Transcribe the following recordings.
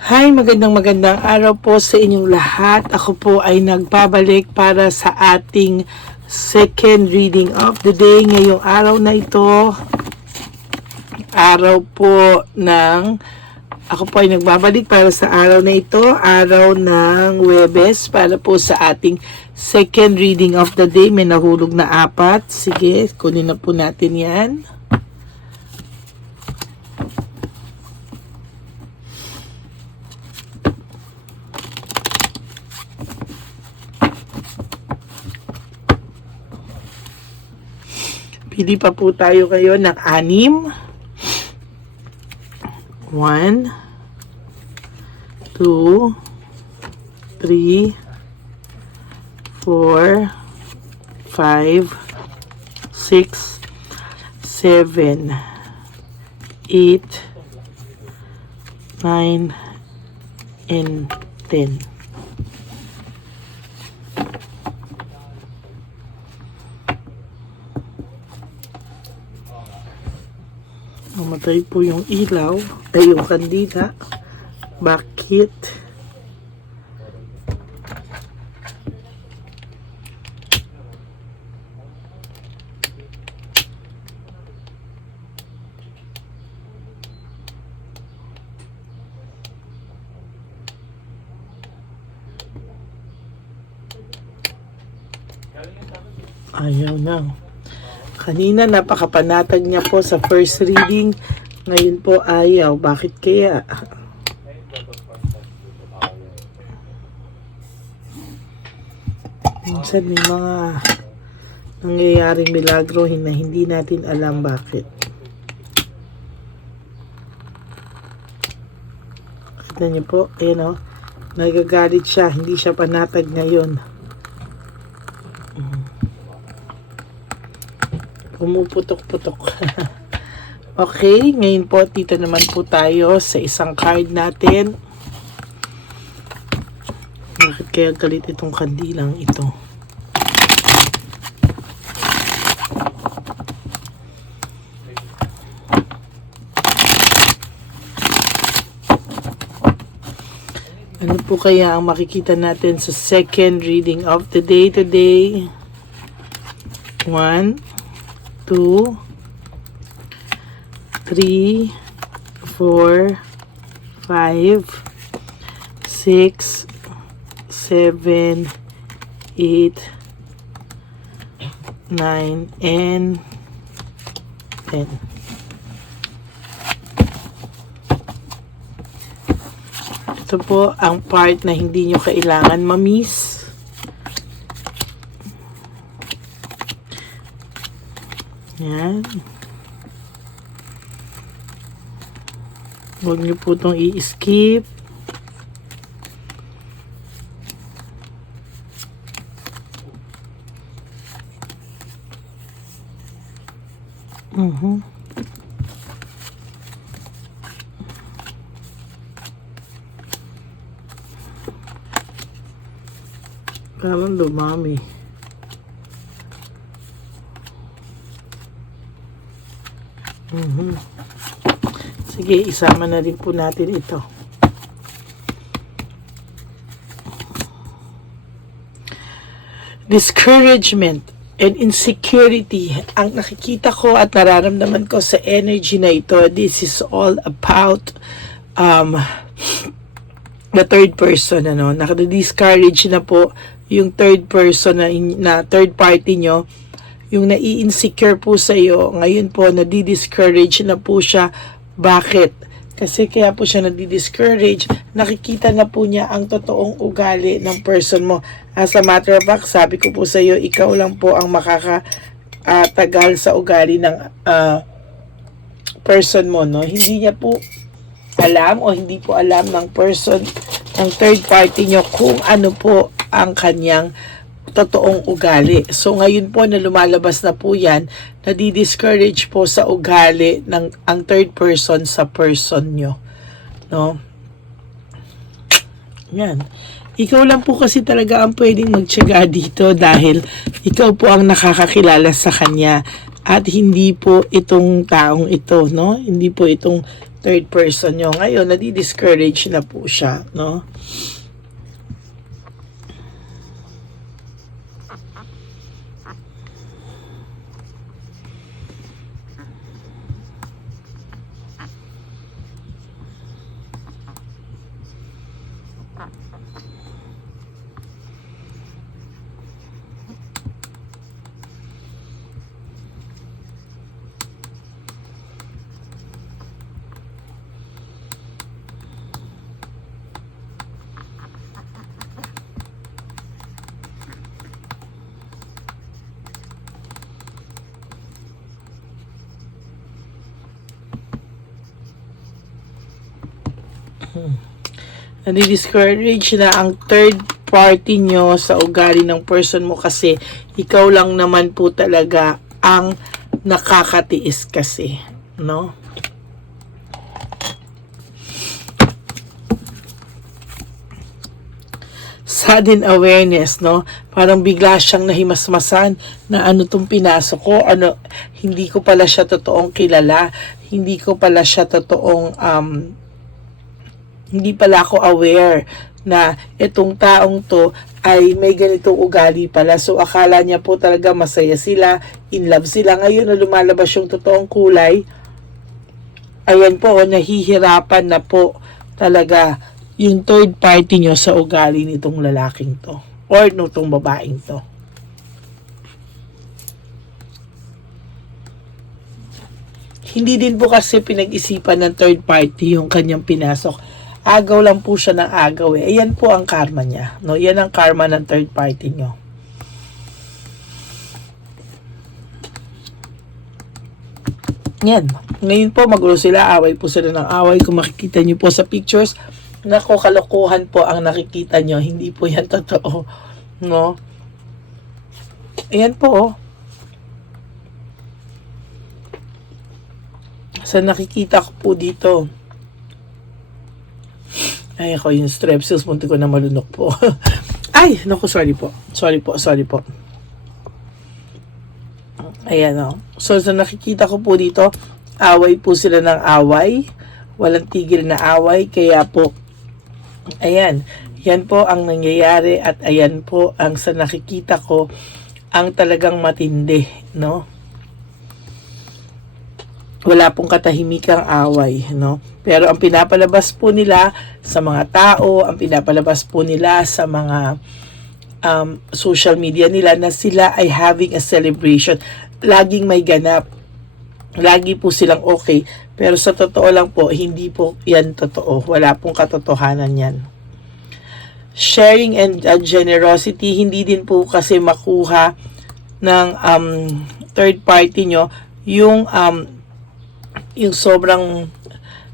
Hi, magandang araw po sa inyong lahat. Ako po ay nagbabalik para sa ating second reading of the day. Ngayong araw na ito, araw po ng, ako po ay nagbabalik para sa araw na ito, araw ng Huwebes, para po sa ating second reading of the day. May nahulog na 4. Sige, kunin na po natin yan. Pili pa po tayo ngayon ng 6. 1, 2, 3, 4, 5, 6, 7, 8, 9, and 10. Namatay po yung ilaw, ay yung kandila. Bakit? Ayaw na. Kanina napakapanatag niya po sa first reading. Ngayon po ayaw. Bakit kaya? Minsan may mga nangyayaring milagro na hindi natin alam bakit. Kita niyo po, ayan o. Nagagalit siya. Hindi siya panatag ngayon. Pumuputok-putok. Okay, ngayon po dito naman po tayo sa isang card natin. Bakit kaya galit itong kandilang ito? Ano po kaya ang makikita natin sa second reading of the day today? 1, 2, 3, 4, 5, 6, 7, 8, 9, and 10. Ito po ang part na hindi nyo kailangan ma-miss. Yan. Huwag niyo po itong i-skip. Parang dumami. Sige, isama na rin po natin ito. Discouragement and insecurity ang nakikita ko at nararamdaman ko sa energy na ito. This is all about the third person. Nakada-discourage na po yung third person na third party nyo. Yung nai-insecure po sa iyo, ngayon po nadi-discourage na po siya. Bakit? Kasi kaya po siya nadi-discourage, nakikita na po niya ang totoong ugali ng person mo. As a matter of fact, sabi ko po sa iyo, ikaw lang po ang makakatagal sa ugali ng person mo, no? Hindi niya po alam o hindi po alam ng person, ng third party nyo kung ano po ang kanyang totoong ugali. So ngayon po na lumalabas na po yan, nadi-discourage po sa ugali ng ang third person sa person nyo. No? Yan. Ikaw lang po kasi talaga ang pwedeng magtiyaga dito dahil ikaw po ang nakakakilala sa kanya at hindi po itong taong ito, no? Hindi po itong third person nyo. Ngayon, nadi-discourage na po siya, no? Nadi-discourage na ang third party nyo sa ugali ng person mo kasi ikaw lang naman po talaga ang nakakatiis kasi, no? Sudden awareness, no? Parang bigla siyang nahimasmasan na ano tong pinasok ko, ano, hindi ko pala siya totoong kilala, hindi ko pala siya totoong hindi pala ako aware na itong taong to ay may ganitong ugali pala. So, akala niya po talaga masaya sila, in love sila. Ngayon na lumalabas yung totoong kulay, ayan po, nahihirapan na po talaga yung third party nyo sa ugali nitong lalaking to or nitong babaeng to. Hindi din po kasi pinag-isipan ng third party yung kanyang pinasok. Agaw lang po siya ng agaw eh. Ayan po ang karma niya. No? Yan ang karma ng third party nyo. Yan. Ngayon po magulo sila. Away po sila ng away. Kung makikita nyo po sa pictures, nako, kalokohan po ang nakikita nyo. Hindi po yan totoo. No? Ayan po oh. Sa nakikita ko po dito. Ay, ako yung strepsils, munti ko na malunok po. Ay, naku, sorry po. Sorry po. Ayan, o. So, sa nakikita ko po dito, away po sila ng away. Walang tigil na away. Kaya po, ayan. Yan po ang nangyayari at ayan po ang sa nakikita ko, ang talagang matindi, no? Wala pong katahimikang away, no? Pero ang pinapalabas po nila sa mga tao, ang pinapalabas po nila sa mga social media nila na sila ay having a celebration. Laging may ganap. Lagi po silang okay. Pero sa totoo lang po, hindi po yan totoo. Wala pong katotohanan yan. Sharing and generosity, hindi din po kasi makuha ng third party nyo yung sobrang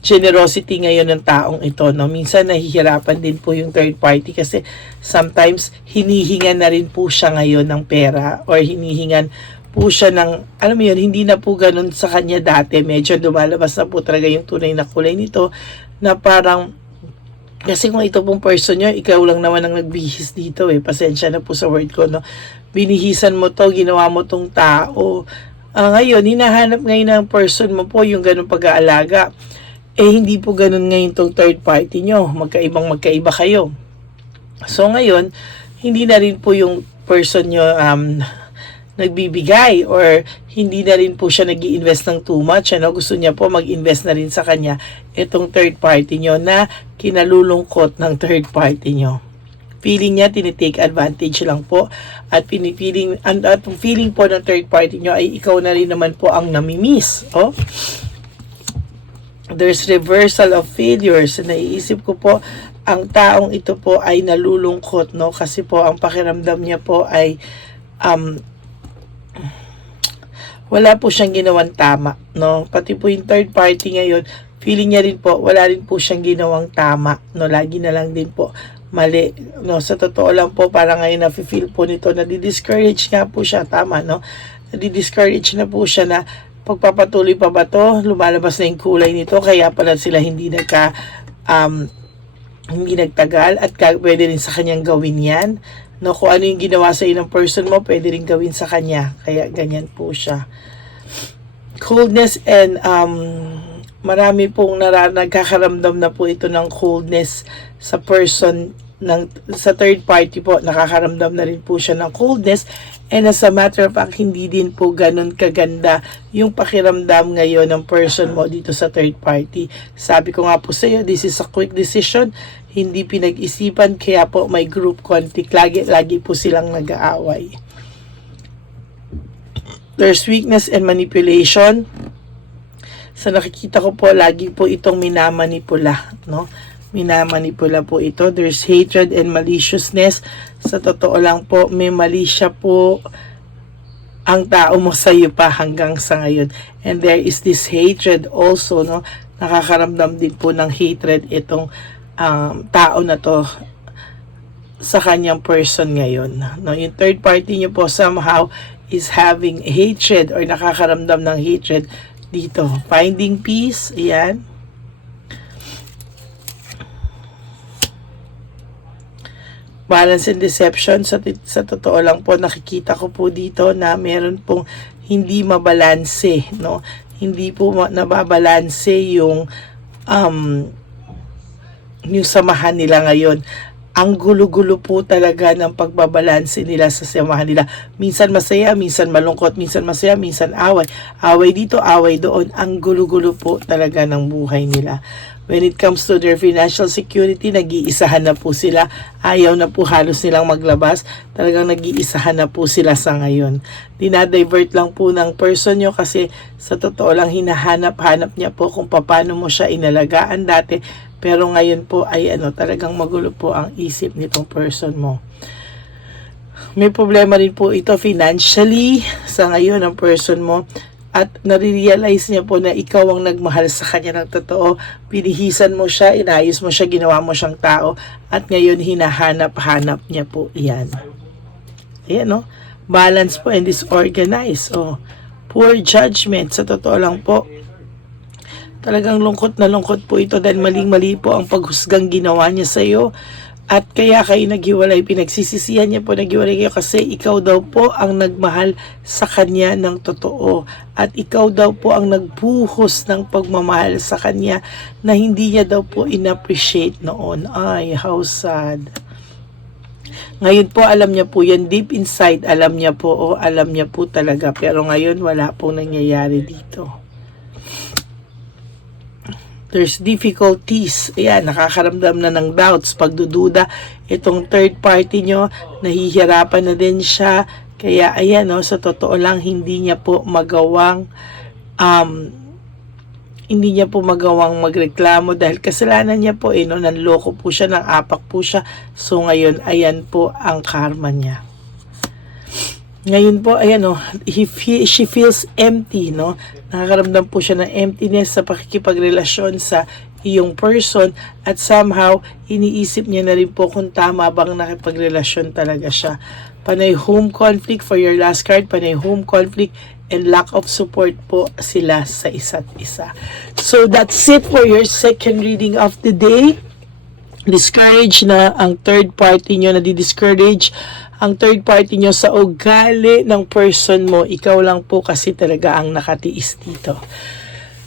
generosity ngayon ng taong ito, no? Minsan nahihirapan din po yung third party kasi sometimes hinihingan na rin po siya ngayon ng pera or hinihingan po siya ng, alam mo yun, hindi na po ganun sa kanya dati. Medyo lumalabas na po talaga yung tunay na kulay nito na parang, kasi kung ito pong person nyo, ikaw lang naman ang nagbihis dito eh. Pasensya na po sa word ko, no? Binihisan mo to, ginawa mo tong tao. Ngayon, hinahanap ngayon ng person mo po yung ganun pag-aalaga. Hindi po ganun ngayon tong third party nyo. Magkaiba kayo. So, ngayon, hindi na rin po yung person nyo nagbibigay or hindi na rin po siya nag-i-invest ng too much. Ano? Gusto niya po mag-invest na rin sa kanya itong third party nyo na kinalulungkot ng third party nyo. Feeling niya, tinitake advantage lang po at at feeling po ng third party nyo ay ikaw na rin naman po ang namimiss. Oh? There's reversal of failures. Naiisip ko po, ang taong ito po ay nalulungkot, no? Kasi po, ang pakiramdam niya po ay wala po siyang ginawang tama, no? Pati po yung third party ngayon, feeling niya rin po, wala rin po siyang ginawang tama, no? Lagi na lang din po mali, no? Sa totoo lang po, parang ngayon na-feel po nito, na-discourage nga po siya, tama, no? Na-discourage na po siya na pagpapatuloy pa ba to, lumalabas na yung kulay nito, kaya pala sila hindi nagtagal at pwede rin sa kanyang gawin yan, no? Kung ano yung ginawa sa ng person mo, pwede rin gawin sa kanya, kaya ganyan po siya. Coldness and marami pong nagkakaramdam na po ito ng coldness sa person sa third party po. Nakakaramdam na rin po siya ng coldness, and as a matter of fact, hindi din po ganun kaganda yung pakiramdam ngayon ng person mo dito sa third party. Sabi ko nga po sa iyo, this is a quick decision, hindi pinag-isipan, kaya po may group conflict, lagi po silang nag-aaway. There's weakness and manipulation. Sa nakikita ko po, lagi po itong minamanipula, no? Minamanipula po ito. There's hatred and maliciousness. Sa totoo lang po, may malisya po ang tao mo sa iyo pa hanggang sa ngayon. And there is this hatred also, no? Nakakaramdam din po ng hatred itong tao na to sa kanyang person ngayon, no? Yung third party niyo po somehow is having hatred or nakakaramdam ng hatred dito. Finding peace, ayan. Balance and deception, sa totoo lang po, nakikita ko po dito na meron pong hindi mabalanse, no? Hindi po nababalanse yung samahan nila ngayon. Ang gulo-gulo po talaga ng pagbabalanse nila sa samahan nila. Minsan masaya, minsan malungkot, minsan masaya, minsan away. Away dito, away doon. Ang gulo-gulo po talaga ng buhay nila. When it comes to their financial security, nag-iisahan na po sila. Ayaw na po halos nilang maglabas. Talagang nag-iisahan na po sila sa ngayon. Dinadivert lang po ng person nyo kasi sa totoo lang hinahanap-hanap niya po kung paano mo siya inalagaan dati. Pero ngayon po ay talagang magulo po ang isip nitong person mo. May problema rin po ito financially sa ngayon ng person mo. At nare-realize niya po na ikaw ang nagmahal sa kanya ng totoo. Pinihisan mo siya, inayos mo siya, ginawa mo siyang tao. At ngayon hinahanap-hanap niya po yan. Ayan, no? Balance po and disorganized. Poor judgment. Sa totoo lang po, talagang lungkot na lungkot po ito dahil maling-mali po ang paghusgang ginawa niya sa iyo. At kaya kayo naghiwalay, pinagsisisihan niya po naghiwalay kayo kasi ikaw daw po ang nagmahal sa kanya ng totoo. At ikaw daw po ang nagbuhos ng pagmamahal sa kanya na hindi niya daw po in-appreciate noon. Ay, how sad. Ngayon po alam niya po yan, deep inside alam niya po, alam niya po talaga. Pero ngayon wala pong nangyayari dito. There's difficulties. Ayan, nakakaramdam na ng doubts, pagdududa. Itong third party nyo, nahihirapan na din siya. Kaya ayan, sa totoo lang, hindi niya po magawang magreklamo dahil kasalanan niya po, nanloko po siya, nang-apak po siya. So ngayon, ayan po ang karma niya. Ngayon po, ayan she feels empty, no? Nakakaramdam po siya ng emptiness sa pakikipagrelasyon sa iyong person at somehow, iniisip niya na rin po kung tama bang nakipagrelasyon talaga siya. Panay home conflict for your last card, panay home conflict and lack of support po sila sa isa't isa. So, that's it for your second reading of the day. Discourage na ang third party nyo, nadi-discourage ang third party nyo sa ugali ng person mo. Ikaw lang po kasi talaga ang nakatiis dito.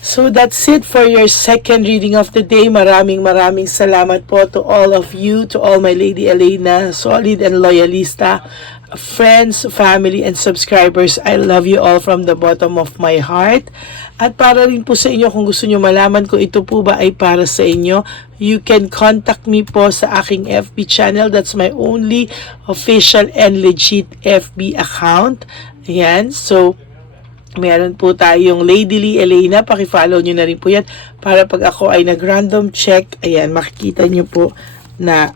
So that's it for your second reading of the day. Maraming salamat po to all of you, to all my Lady Elena, solid and loyalista, friends, family, and subscribers. I love you all from the bottom of my heart. At para rin po sa inyo, kung gusto nyo malaman kung ito po ba ay para sa inyo, you can contact me po sa aking FB channel. That's my only official and legit FB account. Ayan, so meron po tayong Lady Lee Elena. Pakifollow nyo na rin po yan para pag ako ay nag-random check, ayan, makikita nyo po na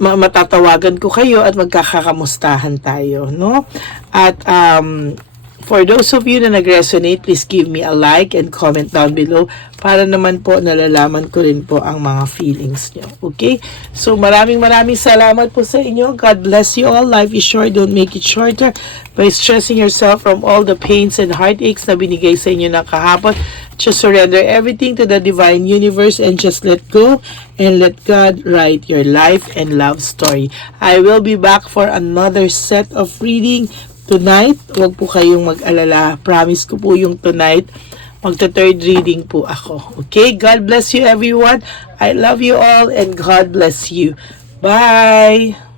matatawagan ko kayo at magkakakamustahan tayo, no? At for those of you na nag-resonate, please give me a like and comment down below para naman po nalalaman ko rin po ang mga feelings nyo. Okay? So maraming salamat po sa inyo. God bless you all. Life is short. Don't make it shorter by stressing yourself from all the pains and heartaches na binigay sa inyo ng kahapon. Just surrender everything to the divine universe and just let go and let God write your life and love story. I will be back for another set of reading. tonight, huwag po kayong mag-alala. Promise ko po yung tonight, magta-third reading po ako. Okay? God bless you everyone. I love you all and God bless you. Bye!